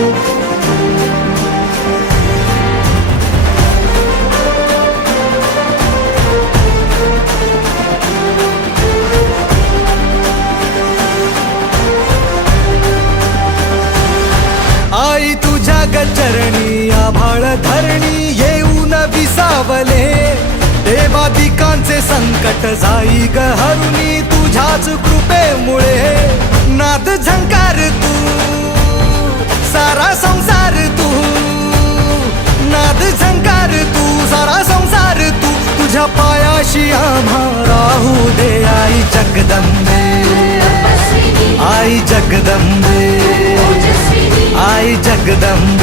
आई तुझ्या गचरणी आभाळ धरणी येऊन विसावले. देवा पिकांचे संकट जाई ग हरुणी तुझ्याच कृपेमुळे. नाद झंक उपाशी आम्हा राहू दे आई जगदम्बे आई जगदम्बे आई जगदंबे।